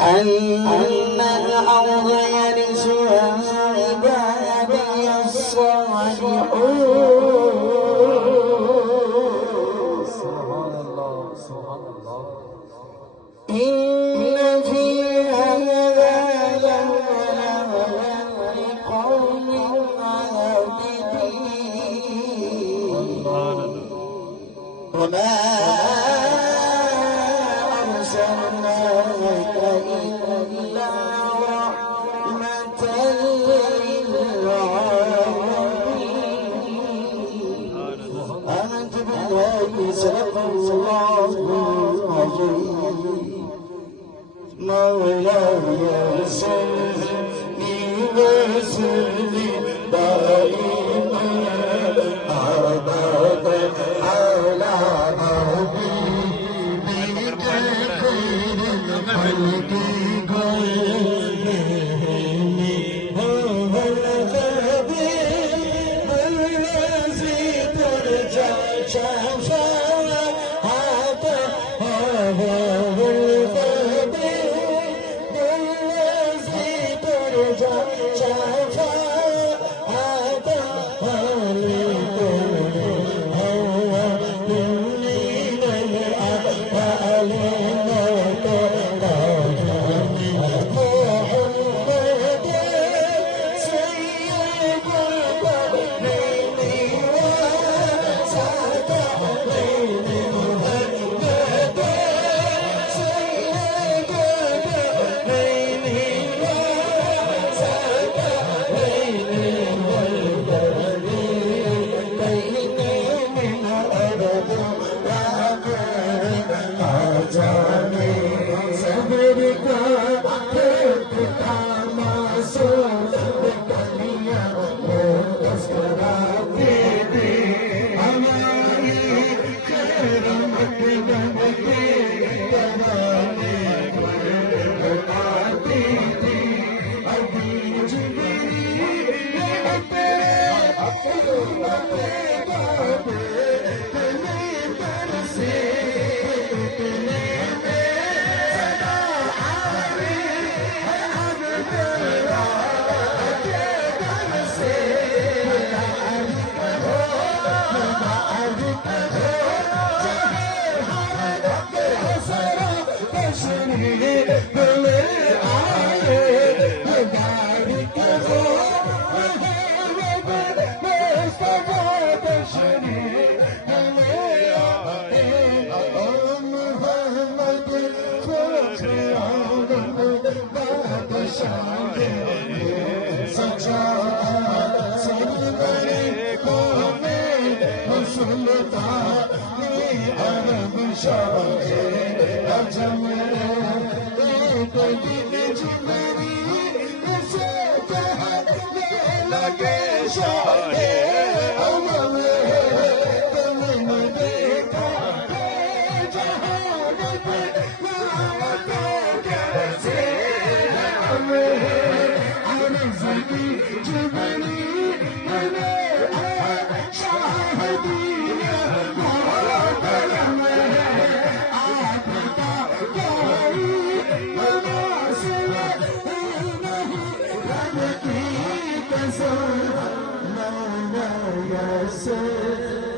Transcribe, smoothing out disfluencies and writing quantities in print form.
أن الأرض يرثها عبادي الصالحون سبحان الله سبحان الله إن في هذا لقوم عابدين وما أرسلناك إلا رحمة للعالمين آمنت بالله صدق الله العظيم مولاي صلي وسلم دائما أبدا على نبيك خير الخلق كلهم هو الخبير الذي ترجى شفاعته هو مولاي صل